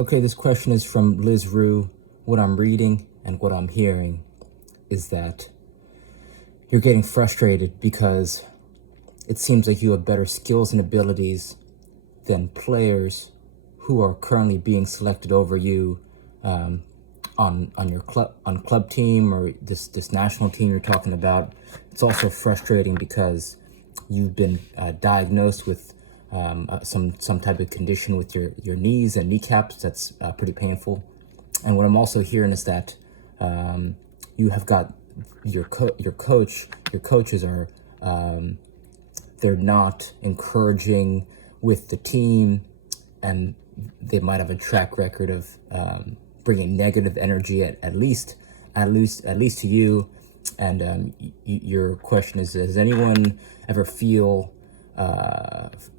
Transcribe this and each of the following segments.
Okay, this question is from Liz Rue. What I'm reading and what I'm hearing is that you're getting frustrated because it seems like you have better skills and abilities than players who are currently being selected over you on your club team or this national team you're talking about. It's also frustrating because you've been diagnosed with some type of condition with your knees and kneecaps that's pretty painful. And what I'm also hearing is that you have got your coaches are they're not encouraging with the team, and they might have a track record of bringing negative energy at least to you. And your question is, does anyone ever feel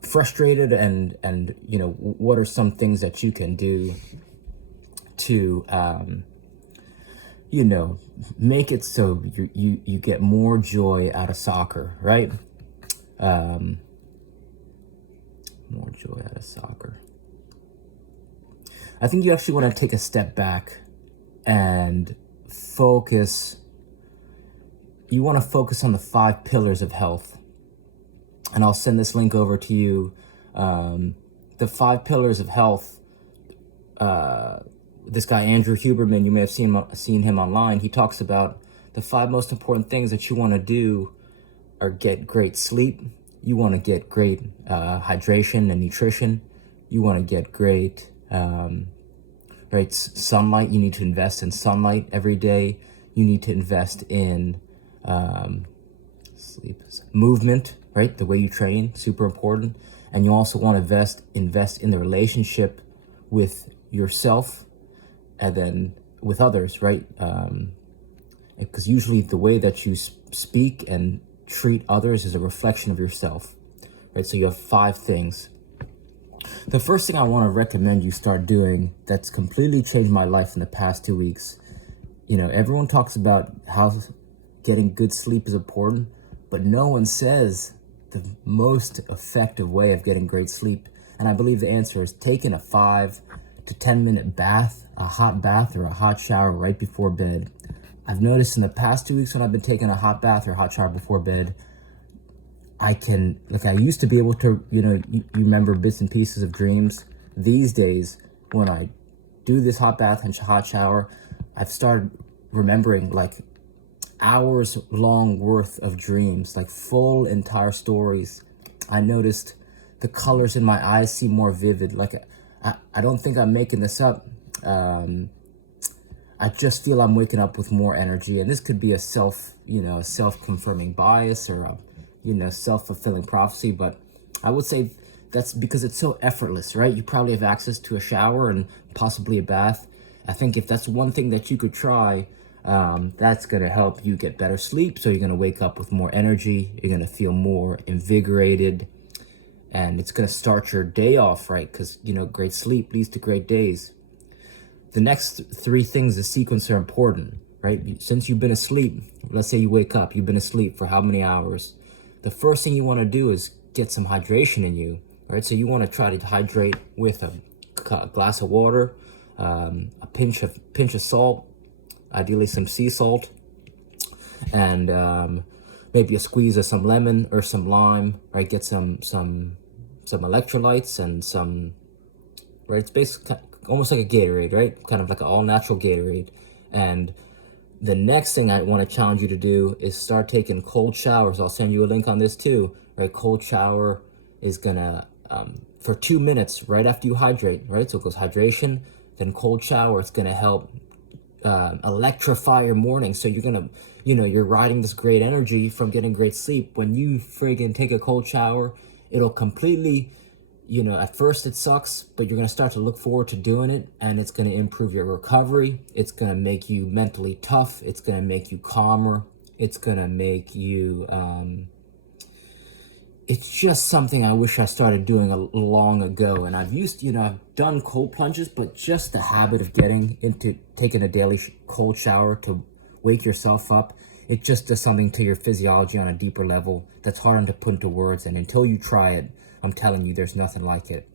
frustrated, and what are some things that you can do to make it so you get more joy out of soccer, right? More joy out of soccer. I think you actually want to take a step back and focus. You want to focus on the 5 pillars of health. And I'll send this link over to you. The 5 pillars of health. This guy, Andrew Huberman, you may have seen him online. He talks about the 5 most important things that you want to do are get great sleep. You want to get great hydration and nutrition. You want to get great sunlight. You need to invest in sunlight every day. You need to invest in sleep, movement, right? The way you train, super important. And you also want to invest in the relationship with yourself and then with others, right? Because usually the way that you speak and treat others is a reflection of yourself, right? So you have 5 things. The first thing I want to recommend you start doing that's completely changed my life in the past 2 weeks. Everyone talks about how getting good sleep is important, but no one says the most effective way of getting great sleep. And I believe the answer is taking a 5 to 10 minute bath, a hot bath or a hot shower right before bed. I've noticed in the past 2 weeks when I've been taking a hot bath or hot shower before bed, I used to be able to, you remember bits and pieces of dreams. These days, when I do this hot bath and hot shower, I've started remembering like hours long worth of dreams, like full entire stories. I noticed the colors in my eyes seem more vivid. Like I don't think I'm making this up. I just feel I'm waking up with more energy, and this could be a self-confirming bias or a self-fulfilling prophecy, but I would say that's because it's so effortless, right? You probably have access to a shower and possibly a bath. I think if that's one thing that you could try, that's going to help you get better sleep. So you're going to wake up with more energy. You're going to feel more invigorated, and it's going to start your day off right, because great sleep leads to great days. The next 3 things, the sequence, are important, right? Since you've been asleep, let's say you wake up, you've been asleep for how many hours? The first thing you want to do is get some hydration in you, right? So you want to try to hydrate with a glass of water, a pinch of salt, ideally some sea salt, and maybe a squeeze of some lemon or some lime, right? Get some electrolytes and some, right? It's basically almost like a Gatorade, right? Kind of like an all-natural Gatorade. And the next thing I want to challenge you to do is start taking cold showers. I'll send you a link on this too, right? Cold shower is gonna, for 2 minutes right after you hydrate, right? So it goes hydration, then cold shower. It's gonna help electrify your morning. So you're gonna, you're riding this great energy from getting great sleep. When you friggin' take a cold shower, it'll completely, at first it sucks, but you're going to start to look forward to doing it, and it's going to improve your recovery. It's going to make you mentally tough. It's going to make you calmer. It's going to make you, it's just something I wish I started doing long ago. And I've done cold plunges, but just the habit of getting into taking a daily cold shower to wake yourself up, it just does something to your physiology on a deeper level that's hard to put into words. And until you try it, I'm telling you, there's nothing like it.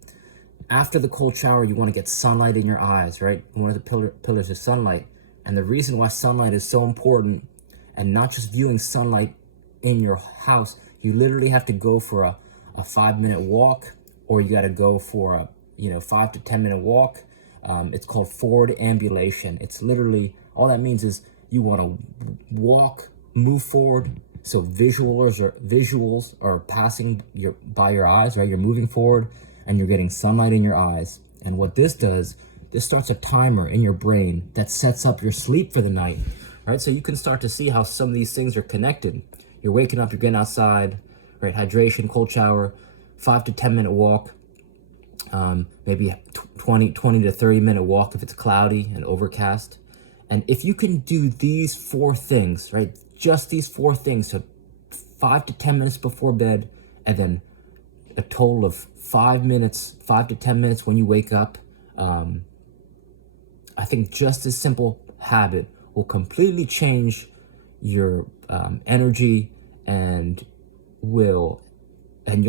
After the cold shower, you want to get sunlight in your eyes, right? One of the pillars is sunlight. And the reason why sunlight is so important, and not just viewing sunlight in your house, you literally have to go for a 5-minute walk, or you got to go for a 5 to 10-minute walk. It's called forward ambulation. It's literally, all that means is you want to walk, move forward. So visuals are passing by your eyes, right? You're moving forward and you're getting sunlight in your eyes. And what this does, this starts a timer in your brain that sets up your sleep for the night, right? So you can start to see how some of these things are connected. You're waking up, you're getting outside, right? Hydration, cold shower, 5 to 10-minute walk, maybe 20 to 30-minute walk if it's cloudy and overcast. And if you can do these 4 things, right? Just these 4 things, so 5 to 10 minutes before bed, and then a total of 5 to 10 minutes when you wake up. I think just this simple habit will completely change your energy, and you'll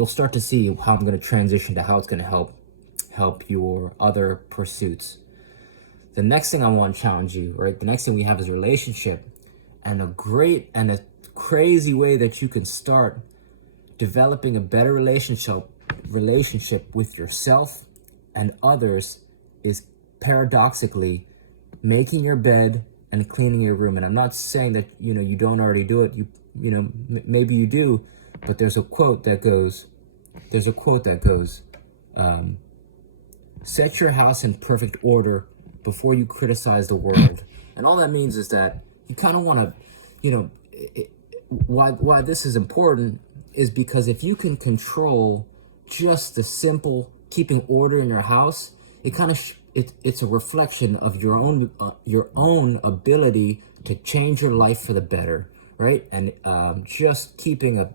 start to see how I'm going to transition to how it's going to help your other pursuits. The next thing I want to challenge you, right? The next thing we have is relationship. And a great and a crazy way that you can start developing a better relationship with yourself and others is paradoxically making your bed and cleaning your room. And I'm not saying that you don't already do it. Maybe you do, but there's a quote that goes, set your house in perfect order before you criticize the world. And all that means is that you kind of want to, why this is important is because if you can control just the simple keeping order in your house, it kind of it's a reflection of your own ability to change your life for the better, right? And just keeping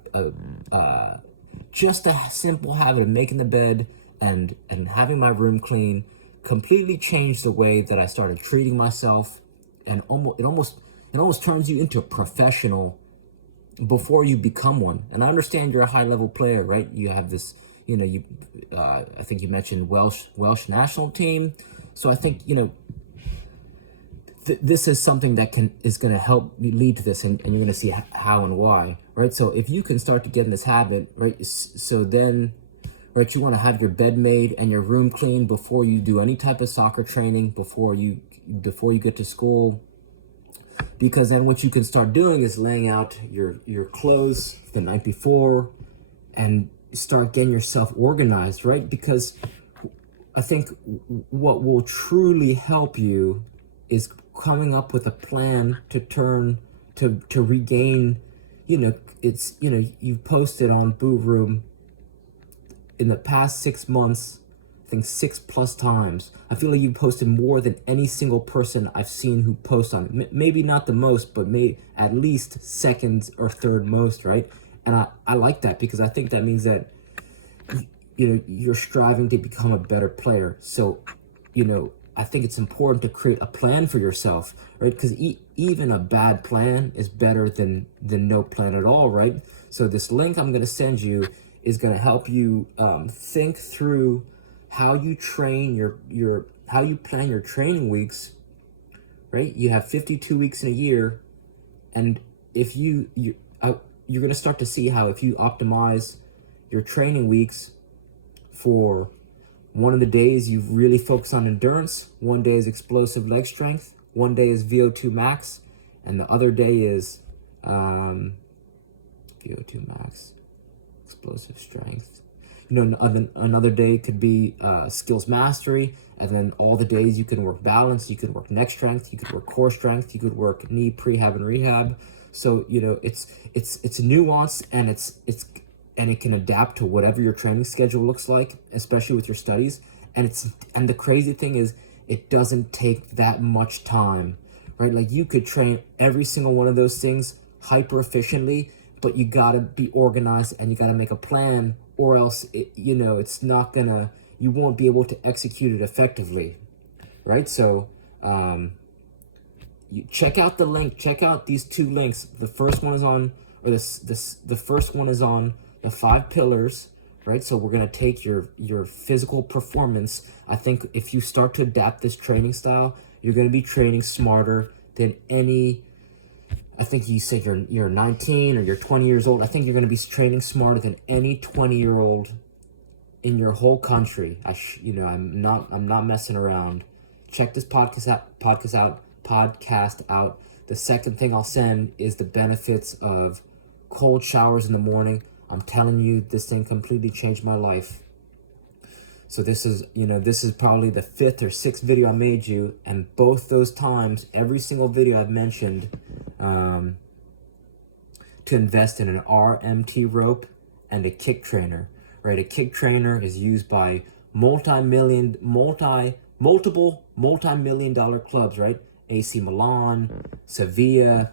just a simple habit of making the bed and having my room clean completely changed the way that I started treating myself, and it almost turns you into a professional before you become one. And I understand you're a high level player, right? You have this, I think you mentioned Welsh national team. So I think, this is something that is going to help lead to this, and you're going to see how and why, right? So if you can start to get in this habit, right? So then, right, you want to have your bed made and your room clean before you do any type of soccer training, before you get to school. Because then what you can start doing is laying out your clothes the night before and start getting yourself organized, right? Because I think what will truly help you is coming up with a plan to regain, you've posted on Boo Room in the past 6 months, I think 6+ times. I feel like you posted more than any single person I've seen who posts on it. Maybe not the most, but maybe at least second or third most, right? And I like that, because I think that means that you're striving to become a better player. So I think it's important to create a plan for yourself, right? Because even a bad plan is better than no plan at all, right? So this link I'm going to send you is going to help you think through how you train how you plan your training weeks, right? You have 52 weeks in a year, and if you're going to start to see how if you optimize your training weeks for one of the days you really focus on endurance, one day is explosive leg strength, one day is VO2 max, and the other day is VO2 max, explosive strength. Another day could be skills mastery, and then all the days you can work balance, you could work neck strength, you could work core strength, you could work knee prehab and rehab. So it's nuanced, and it can adapt to whatever your training schedule looks like, especially with your studies. And the crazy thing is, it doesn't take that much time, right? Like, you could train every single one of those things hyper efficiently, but you gotta be organized and you gotta make a plan, or else it's not gonna, you won't be able to execute it effectively, right? So you check out the link, check out these 2 links. The first one is on, or the first one is on the 5 pillars, right? So we're going to take your physical performance. I think if you start to adapt this training style, you're going to be training smarter than any. I think you said you're 19 or you're 20 years old. I think you're going to be training smarter than any 20-year-old in your whole country. I'm not messing around. Check this podcast out. The second thing I'll send is the benefits of cold showers in the morning. I'm telling you, this thing completely changed my life. So this is probably the 5th or 6th video I made you, and both those times, every single video I've mentioned to invest in an RMT rope and a kick trainer, right? A kick trainer is used by multi-million dollar clubs, right? AC Milan, Sevilla,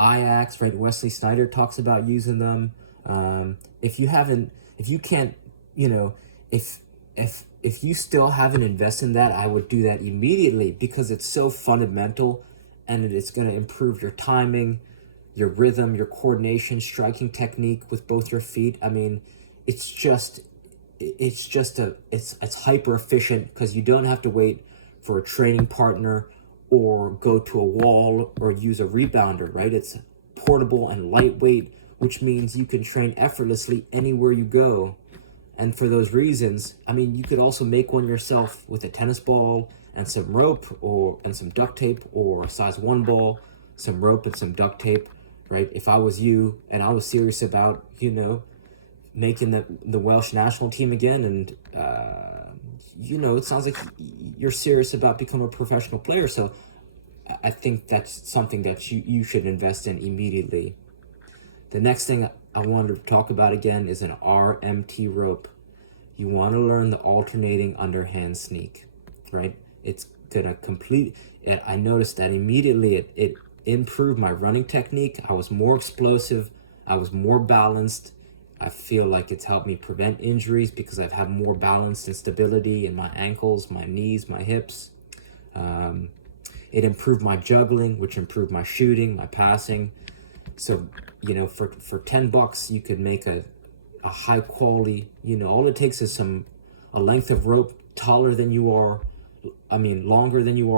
Ajax, right? Wesley Sneijder talks about using them. If you still haven't invested in that, I would do that immediately, because it's so fundamental, and it's going to improve your timing, your rhythm, your coordination, striking technique with both your feet. I mean, it's hyper efficient, because you don't have to wait for a training partner or go to a wall or use a rebounder, right? It's portable and lightweight, which means you can train effortlessly anywhere you go. And for those reasons, I mean, you could also make one yourself with a tennis ball and some rope and some duct tape, or a size 1 ball, some rope and some duct tape, right? If I was you and I was serious about, making the Welsh national team again, and, it sounds like you're serious about becoming a professional player. So I think that's something that you should invest in immediately. The next thing I wanted to talk about again is an RMT rope. You want to learn the alternating underhand sneak, right? It's gonna I noticed that immediately it improved my running technique. I was more explosive. I was more balanced. I feel like it's helped me prevent injuries because I've had more balance and stability in my ankles, my knees, my hips. It improved my juggling, which improved my shooting, my passing. So, for $10, you could make a high quality, all it takes is a length of rope longer than you are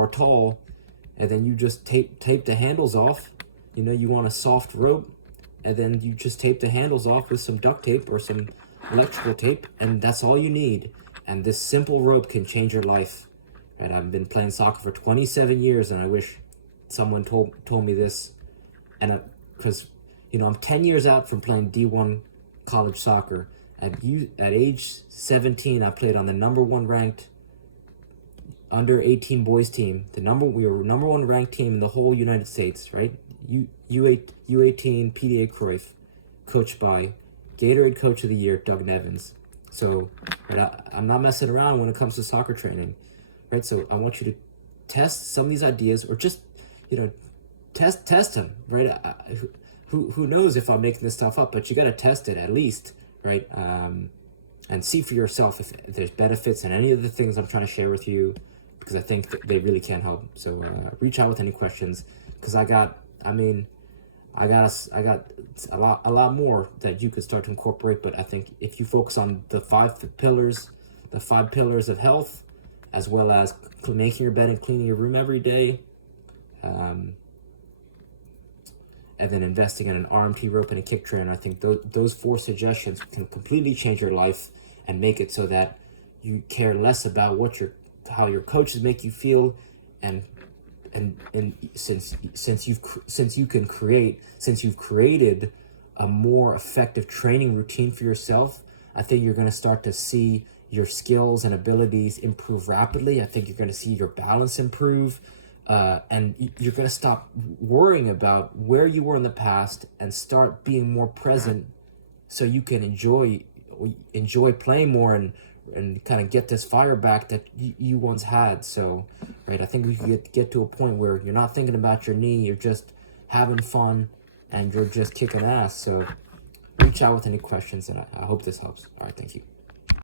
tall, and then you just tape the handles off. You want a soft rope, and then you just tape the handles off with some duct tape or some electrical tape, and that's all you need. And this simple rope can change your life. And I've been playing soccer for 27 years, and I wish someone told me this. And because I'm 10 years out from playing D1 college soccer. At age 17, I played on the number 1 ranked under 18 boys team. We were number 1 ranked team in the whole United States, right? U18 PDA Cruyff, coached by Gatorade Coach of the Year Doug Nevins. So, right, I'm not messing around when it comes to soccer training, right? So I want you to test some of these ideas, or just test them, right? Who knows if I'm making this stuff up, but you got to test it at least, right? And see for yourself if there's benefits in any of the things I'm trying to share with you, because I think they really can help. So reach out with any questions, because I got a lot more that you could start to incorporate. But I think if you focus on the 5 pillars of health, as well as making your bed and cleaning your room every day, and then investing in an RMT rope and a kick trainer, I think those 4 suggestions can completely change your life and make it so that you care less about how your coaches make you feel, and since you've created a more effective training routine for yourself, I think you're going to start to see your skills and abilities improve rapidly. I think you're going to see your balance improve. And you're going to stop worrying about where you were in the past and start being more present, so you can enjoy playing more and kind of get this fire back that you once had. So, right, I think we can get to a point where you're not thinking about your knee, you're just having fun, and you're just kicking ass. So reach out with any questions, and I hope this helps. All right, thank you.